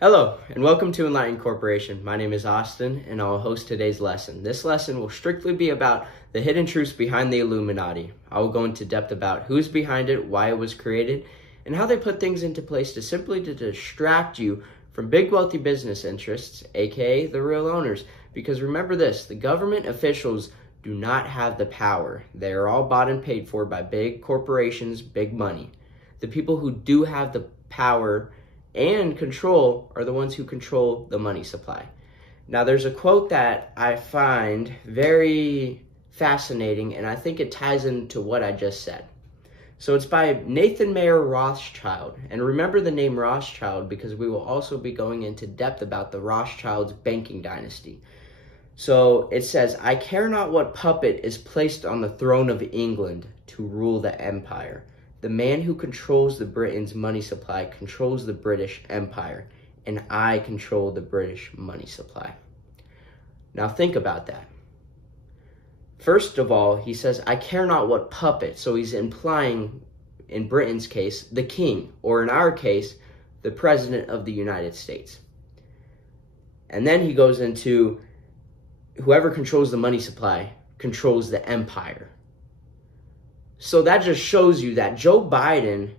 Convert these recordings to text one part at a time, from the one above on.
Hello, and welcome to Enlighten Corporation. My name is Austin, and I'll host today's lesson. This lesson will strictly be about the hidden truths behind the Illuminati. I will go into depth about who's behind it, why it was created, and how they put things into place to distract you from big wealthy business interests, aka the real owners. Because remember this, the government officials do not have the power. They are all bought and paid for by big corporations, big money. The people who do have the power and control are the ones who control the money supply. Now, there's a quote that I find very fascinating, and I think it ties into what I just said. So it's by Nathan Mayer Rothschild. And remember the name Rothschild because we will also be going into depth about the Rothschilds' banking dynasty. So it says, "I care not what puppet is placed on the throne of England to rule the empire. The man who controls the Britain's money supply controls the British Empire, and I control the British money supply." Now think about that. First of all, he says, "I care not what puppet." So he's implying, in Britain's case, the king, or in our case, the president of the United States. And then he goes into whoever controls the money supply controls the empire. So that just shows you that Joe Biden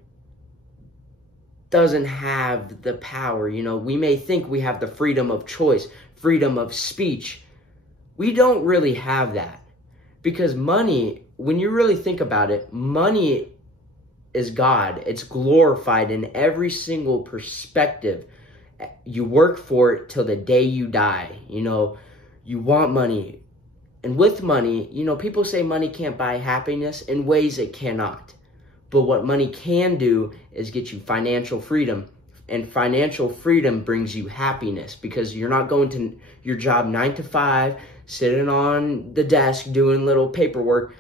doesn't have the power. You know, we may think we have the freedom of choice, freedom of speech. We don't really have that. Because money, when you really think about it, money is God. It's glorified in every single perspective. You work for it till the day you die. You know, you want money. And with money, you know, people say money can't buy happiness. In ways it cannot. But what money can do is get you financial freedom. And financial freedom brings you happiness because you're not going to your job 9 to 5, sitting on the desk doing little paperwork,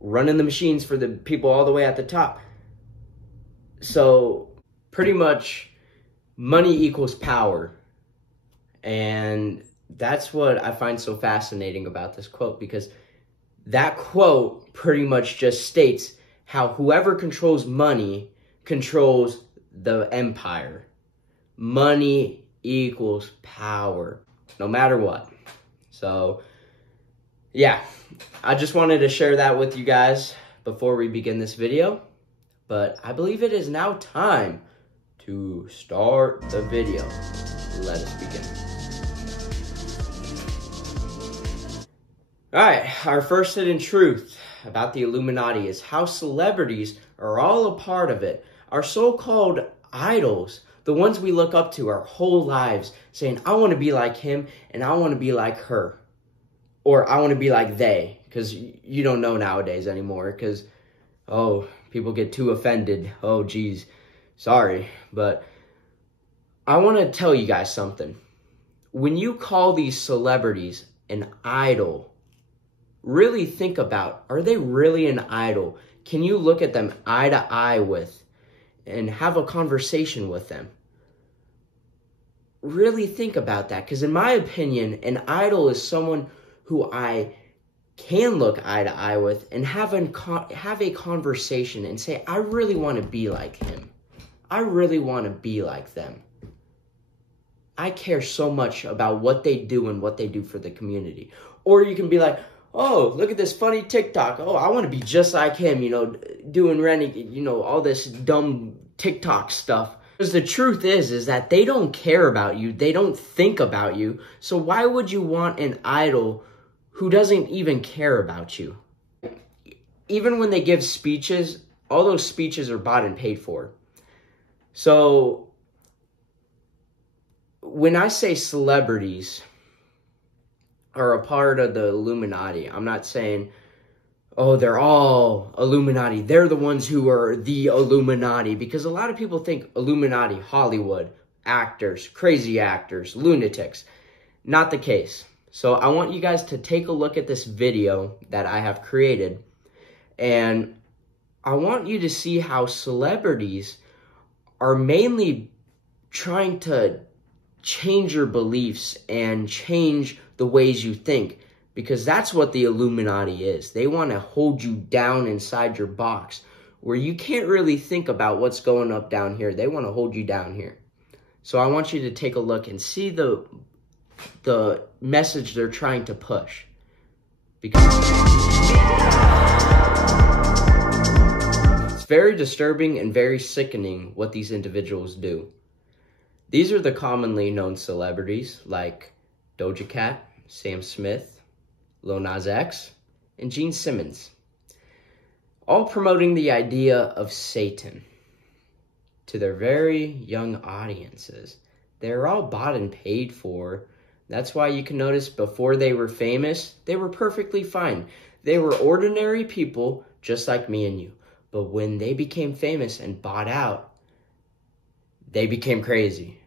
running the machines for the people all the way at the top. So pretty much money equals power. And that's what I find so fascinating about this quote, because that quote pretty much just states how whoever controls money controls the empire. Money equals power, no matter what. So, yeah, I just wanted to share that with you guys before we begin this video. But I believe it is now time to start the video. Let us begin. Alright, our first hidden truth about the Illuminati is how celebrities are all a part of it. Our so-called idols, the ones we look up to our whole lives, saying, I want to be like him and I want to be like her. Or I want to be like they, because you don't know nowadays anymore, because, oh, people get too offended. Oh, geez, sorry. But I want to tell you guys something. When you call these celebrities an idol, really think about, are they really an idol? Can you look at them eye to eye with and have a conversation with them? Really think about that, because in my opinion, an idol is someone who I can look eye to eye with and have a conversation and say, I really want to be like him. I really want to be like them. I care so much about what they do and what they do for the community. Or you can be like, oh, look at this funny TikTok. Oh, I want to be just like him, you know, doing all this dumb TikTok stuff. Because the truth is that they don't care about you. They don't think about you. So why would you want an idol who doesn't even care about you? Even when they give speeches, all those speeches are bought and paid for. So when I say celebrities are a part of the Illuminati, I'm not saying, oh, they're all Illuminati. They're the ones who are the Illuminati. Because a lot of people think Illuminati, Hollywood, actors, crazy actors, lunatics. Not the case. So I want you guys to take a look at this video that I have created. And I want you to see how celebrities are mainly trying to change your beliefs and change the ways you think, because that's what the Illuminati is. They want to hold you down inside your box where you can't really think about what's going up down here. They want to hold you down here. So I want you to take a look and see the message they're trying to push. Because it's very disturbing and very sickening what these individuals do. These are the commonly known celebrities like Doja Cat, Sam Smith, Lil Nas X, and Gene Simmons, all promoting the idea of Satan to their very young audiences. They're all bought and paid for. That's why you can notice before they were famous, they were perfectly fine. They were ordinary people just like me and you. But when they became famous and bought out, they became crazy.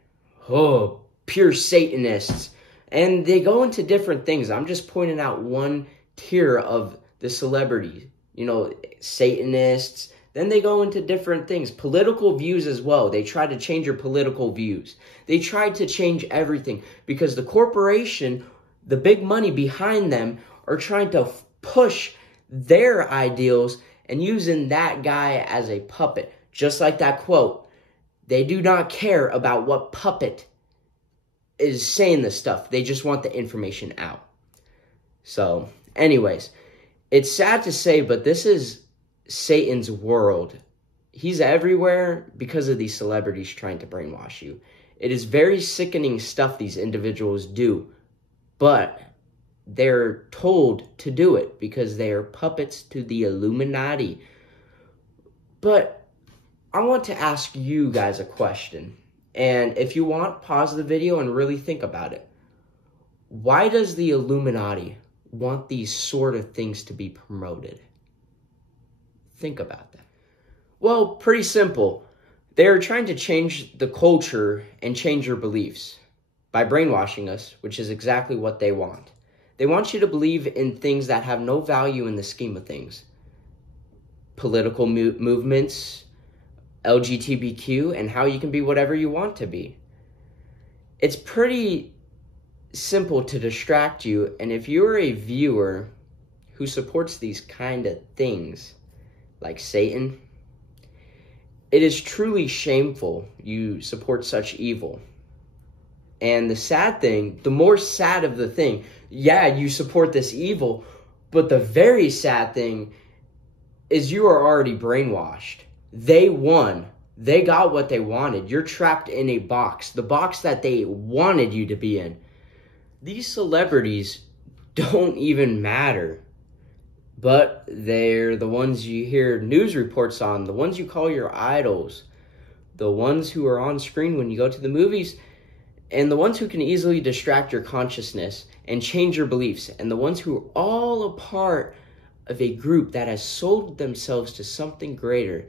Oh, pure Satanists. And they go into different things. I'm just pointing out one tier of the celebrities. You know, Satanists. Then they go into different things. Political views as well. They try to change your political views. They try to change everything. Because the corporation, the big money behind them, are trying to push their ideals and using that guy as a puppet. Just like that quote. They do not care about what puppet is saying this stuff. They just want the information out. So, anyways, it's sad to say, but this is Satan's world. He's everywhere because of these celebrities trying to brainwash you. It is very sickening stuff these individuals do, but they're told to do it because they are puppets to the Illuminati. But I want to ask you guys a question. And if you want, pause the video and really think about it. Why does the Illuminati want these sort of things to be promoted? Think about that. Well, pretty simple. They're trying to change the culture and change your beliefs by brainwashing us, which is exactly what they want. They want you to believe in things that have no value in the scheme of things. Political movements, LGBTQ, and how you can be whatever you want to be. It's pretty simple to distract you, and if you're a viewer who supports these kind of things, like Satan, it is truly shameful you support such evil. And the sad thing, the more sad of the thing, yeah, you support this evil, but the very sad thing is you are already brainwashed. They won. They got what they wanted. You're trapped in a box. The box that they wanted you to be in. These celebrities don't even matter. But they're the ones you hear news reports on. The ones you call your idols. The ones who are on screen when you go to the movies. And the ones who can easily distract your consciousness and change your beliefs. And the ones who are all a part of a group that has sold themselves to something greater,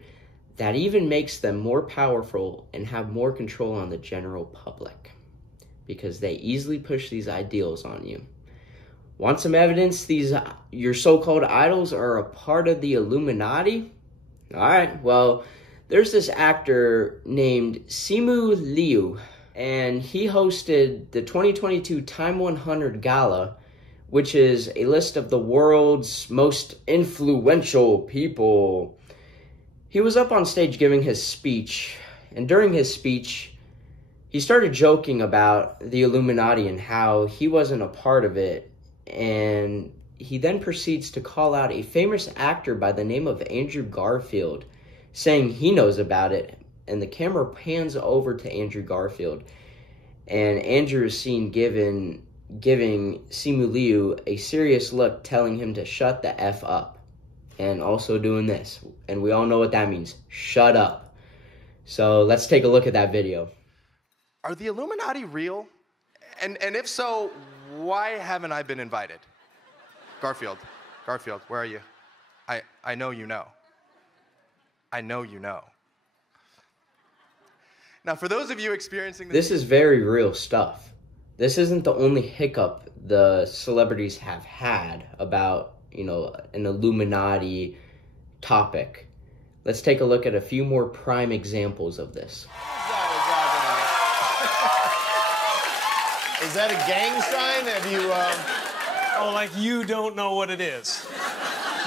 that even makes them more powerful and have more control on the general public, because they easily push these ideals on you. Want some evidence your so-called idols are a part of the Illuminati? Alright, well, there's this actor named Simu Liu, and he hosted the 2022 Time 100 Gala, which is a list of the world's most influential people. He was up on stage giving his speech, and during his speech, he started joking about the Illuminati and how he wasn't a part of it, and he then proceeds to call out a famous actor by the name of Andrew Garfield, saying he knows about it, and the camera pans over to Andrew Garfield, and Andrew is seen giving Simu Liu a serious look, telling him to shut the F up. And also doing this. And we all know what that means. Shut up. So let's take a look at that video. Are the Illuminati real? And if so, why haven't I been invited? Garfield, where are you? I know you know. I know you know. Now, for those of you experiencing this is very real stuff. This isn't the only hiccup the celebrities have had about, an Illuminati topic. Let's take a look at a few more prime examples of this. Is that a gang sign? Have you, Oh, like you don't know what it is.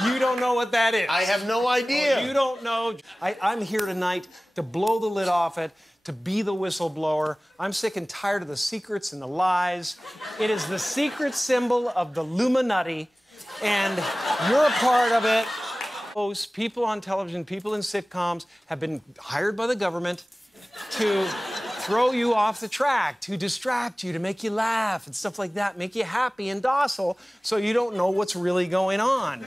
You don't know what that is. I have no idea. You don't know. I'm here tonight to blow the lid off it, to be the whistleblower. I'm sick and tired of the secrets and the lies. It is the secret symbol of the Illuminati, and you're a part of it. Those people on television, people in sitcoms have been hired by the government to throw you off the track, to distract you, to make you laugh and stuff like that, make you happy and docile so you don't know what's really going on.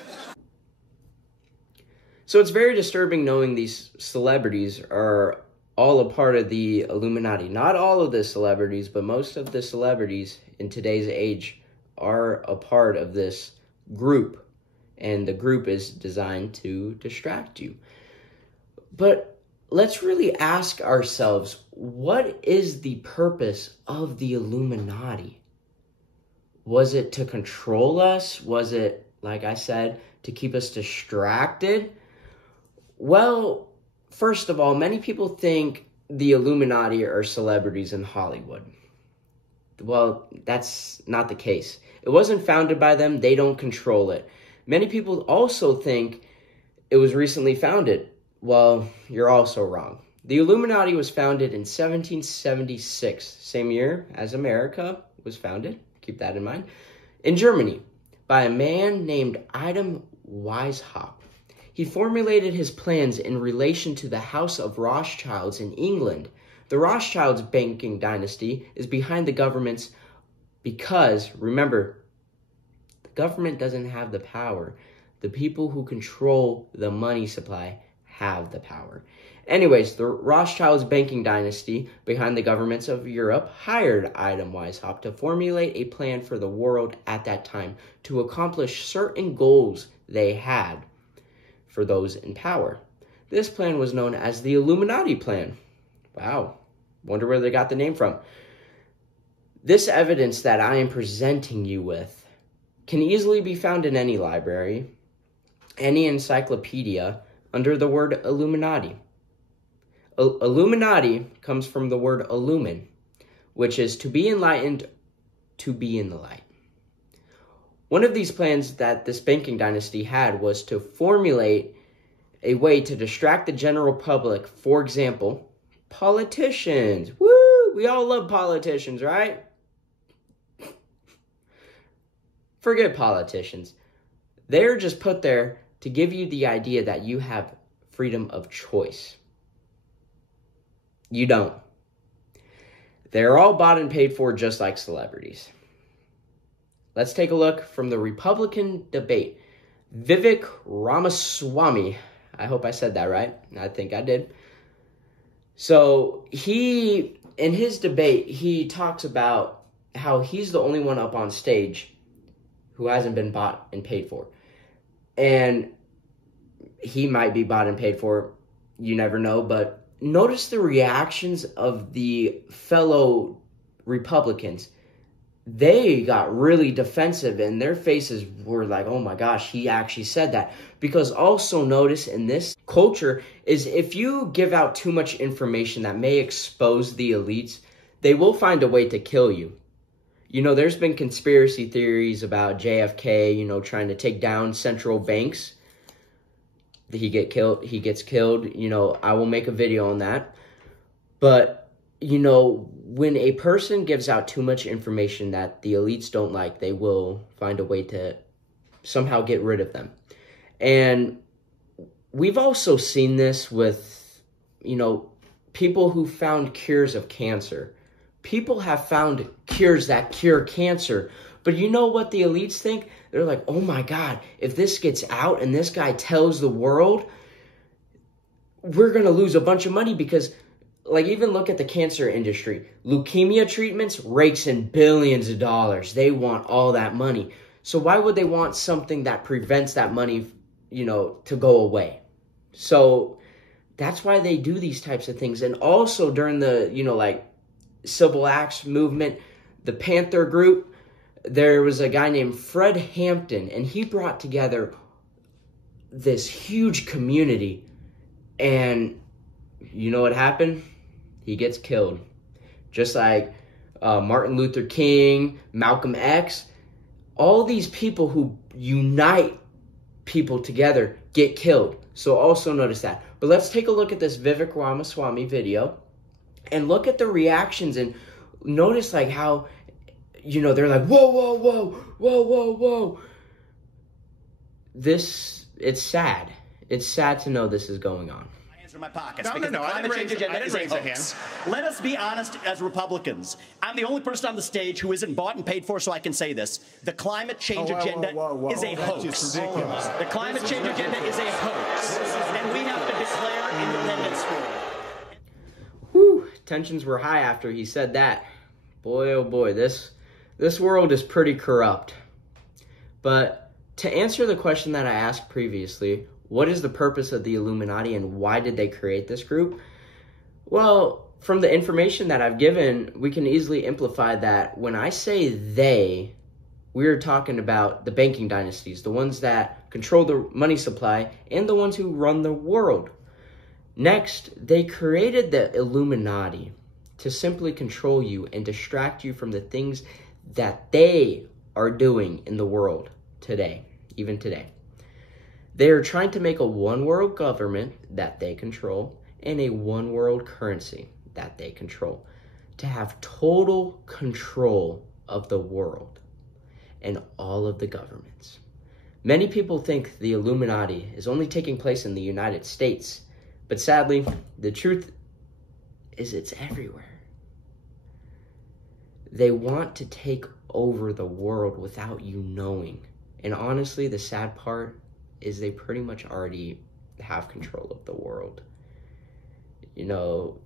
So it's very disturbing knowing these celebrities are all a part of the Illuminati. Not all of the celebrities, but most of the celebrities in today's age are a part of this group. And the group is designed to distract you. But let's really ask ourselves, what is the purpose of the Illuminati? Was it to control us? Was it, like I said, to keep us distracted? Well, first of all, many people think the Illuminati are celebrities in Hollywood. Well, that's not the case. It wasn't founded by them. They don't control it. Many people also think it was recently founded. Well, you're also wrong. The Illuminati was founded in 1776, same year as America was founded, keep that in mind, in Germany, by a man named Adam Weishaupt. He formulated his plans in relation to the House of Rothschilds in England. The Rothschilds banking dynasty is behind the governments because, remember, the government doesn't have the power. The people who control the money supply have the power. Anyways, the Rothschilds banking dynasty behind the governments of Europe hired Adam Weishaupt to formulate a plan for the world at that time to accomplish certain goals they had for those in power. This plan was known as the Illuminati plan. Wow, wonder where they got the name from. This evidence that I am presenting you with can easily be found in any library, any encyclopedia, under the word Illuminati. Illuminati comes from the word illumine, which is to be enlightened, to be in the light. One of these plans that this banking dynasty had was to formulate a way to distract the general public. For example, politicians. Woo! We all love politicians, right? Forget politicians. They're just put there to give you the idea that you have freedom of choice. You don't. They're all bought and paid for just like celebrities. Let's take a look from the Republican debate. Vivek Ramaswamy. I hope I said that right. I think I did. So in his debate, he talks about how he's the only one up on stage who hasn't been bought and paid for. And he might be bought and paid for, you never know, but notice the reactions of the fellow Republicans. They got really defensive and their faces were like, oh my gosh, he actually said that. Because also notice in this culture is if you give out too much information that may expose the elites, they will find a way to kill you. You know, there's been conspiracy theories about JFK, trying to take down central banks. He gets killed. I will make a video on that. But, when a person gives out too much information that the elites don't like, they will find a way to somehow get rid of them. And we've also seen this with, people who found cures of cancer. People have found cures that cure cancer. But you know what the elites think? They're like, oh my God, if this gets out and this guy tells the world, we're going to lose a bunch of money because, even look at the cancer industry. Leukemia treatments rakes in billions of dollars. They want all that money. So why would they want something that prevents that money, to go away? So that's why they do these types of things. And also during the, civil acts movement, the Panther group, there was a guy named Fred Hampton, and he brought together this huge community. And you know what happened? He gets killed. Just like Martin Luther King, Malcolm X, all these people who unite people together get killed. So also notice that. But let's take a look at this Vivek Ramaswamy video. And look at the reactions and notice like how, they're like, whoa, whoa, whoa, whoa, whoa, whoa. It's sad. It's sad to know this is going on. In my pockets. No, because no, the climate change agenda is a hoax. Let us be honest as Republicans. I'm the only person on the stage who isn't bought and paid for, so I can say this. The climate change agenda is a hoax. That's just ridiculous. The climate change agenda is a hoax, and we have to declare independence for it. Whew, tensions were high after he said that. Boy, oh boy, this world is pretty corrupt. But to answer the question that I asked previously, what is the purpose of the Illuminati and why did they create this group? Well, from the information that I've given, we can easily amplify that when I say they, we're talking about the banking dynasties, the ones that control the money supply and the ones who run the world. Next, they created the Illuminati to simply control you and distract you from the things that they are doing in the world today, even today. They are trying to make a one-world government that they control and a one-world currency that they control to have total control of the world and all of the governments. Many people think the Illuminati is only taking place in the United States, but sadly, the truth is it's everywhere. They want to take over the world without you knowing. And honestly, the sad part is they pretty much already have control of the world.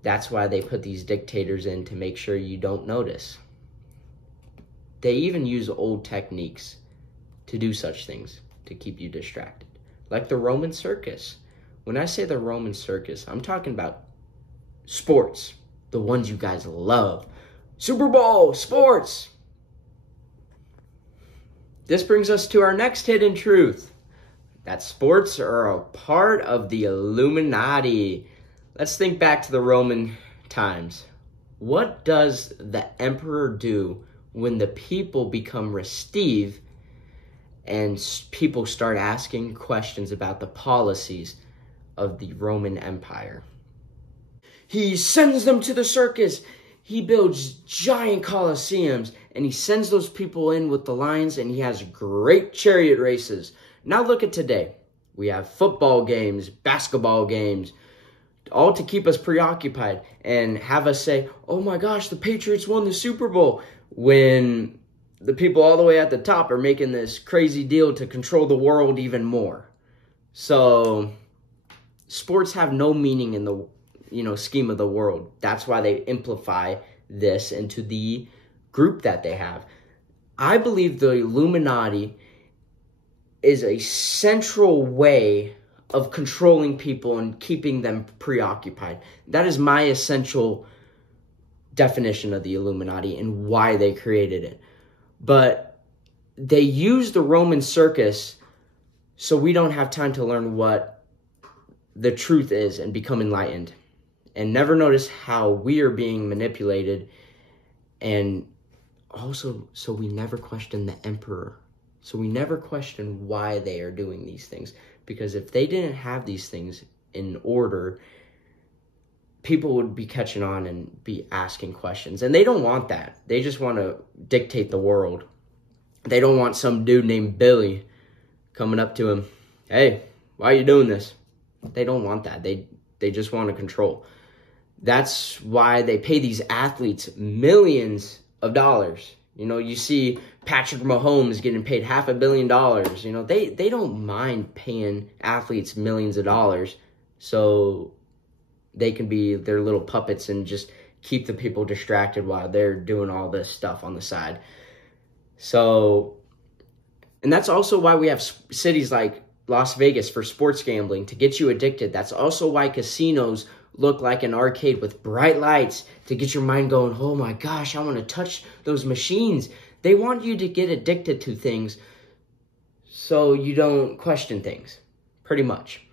That's why they put these dictators in to make sure you don't notice. They even use old techniques to do such things to keep you distracted. Like the Roman circus. When I say the Roman circus, I'm talking about sports, the ones you guys love. Super Bowl, sports. This brings us to our next hidden truth, that sports are a part of the Illuminati. Let's think back to the Roman times. What does the emperor do when the people become restive and people start asking questions about the policies of the Roman Empire? He sends them to the circus. He builds giant coliseums and he sends those people in with the lions and he has great chariot races. Now look at today. We have football games, basketball games, all to keep us preoccupied and have us say, oh my gosh, the Patriots won the Super Bowl, when the people all the way at the top are making this crazy deal to control the world even more. So sports have no meaning in the scheme of the world. That's why they amplify this into the group that they have. I believe the Illuminati is a central way of controlling people and keeping them preoccupied. That is my essential definition of the Illuminati and why they created it. But they use the Roman circus so we don't have time to learn what the truth is and become enlightened. And never notice how we are being manipulated. And also, so we never question the emperor. So we never question why they are doing these things. Because if they didn't have these things in order, people would be catching on and be asking questions. And they don't want that. They just want to dictate the world. They don't want some dude named Billy coming up to him, hey, why are you doing this? They don't want that. They just want to control. That's why they pay these athletes millions of dollars. You see Patrick Mahomes getting paid $500 million. They don't mind paying athletes millions of dollars so they can be their little puppets and just keep the people distracted while they're doing all this stuff on the side. So, and that's also why we have cities like Las Vegas for sports gambling, to get you addicted. That's also why casinos look like an arcade with bright lights to get your mind going, oh my gosh, I want to touch those machines. They want you to get addicted to things so you don't question things, pretty much.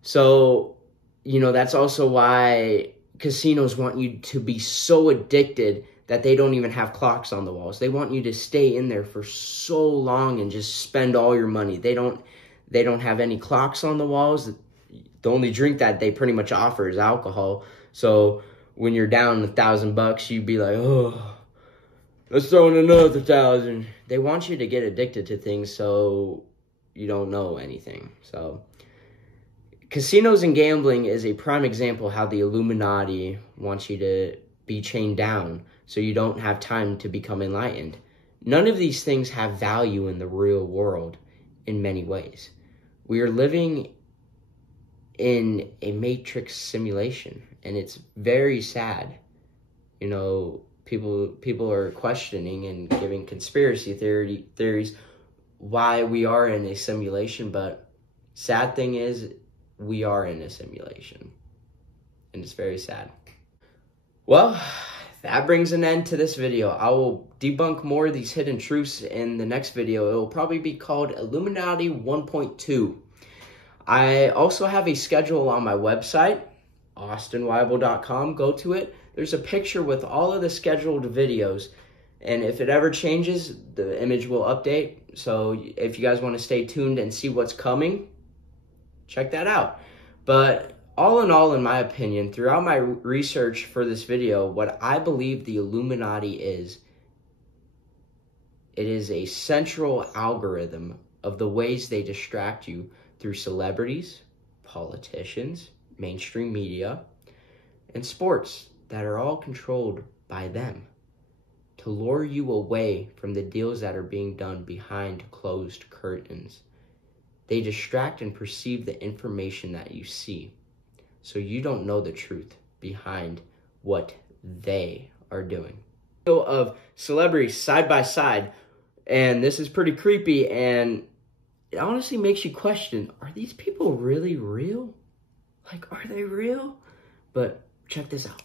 So, that's also why casinos want you to be so addicted that they don't even have clocks on the walls. They want you to stay in there for so long and just spend all your money. They don't have any clocks on the walls. The only drink that they pretty much offer is alcohol. So when you're down $1,000, you'd be like, oh, let's throw in another 1,000. They want you to get addicted to things so you don't know anything. So casinos and gambling is a prime example how the Illuminati wants you to be chained down so you don't have time to become enlightened. None of these things have value in the real world in many ways. We are living in a matrix simulation, and it's very sad. You know, people are questioning and giving conspiracy theories why we are in a simulation, but sad thing is we are in a simulation, and it's very sad. Well, that brings an end to this video. I will debunk more of these hidden truths in the next video. It will probably be called Illuminati 1.2. I also have a schedule on my website, austinweibel.com. Go to it. There's a picture with all of the scheduled videos, and if it ever changes, the image will update. So if you guys want to stay tuned and see what's coming, check that out. But all in all, in my opinion, throughout my research for this video, what I believe the Illuminati is, it is a central algorithm of the ways they distract you through celebrities, politicians, mainstream media, and sports that are all controlled by them to lure you away from the deals that are being done behind closed curtains. They distract and perceive the information that you see, so you don't know the truth behind what they are doing. Of celebrities side by side, and this is pretty creepy, and it honestly makes you question, are these people really real? Like, are they real? But check this out.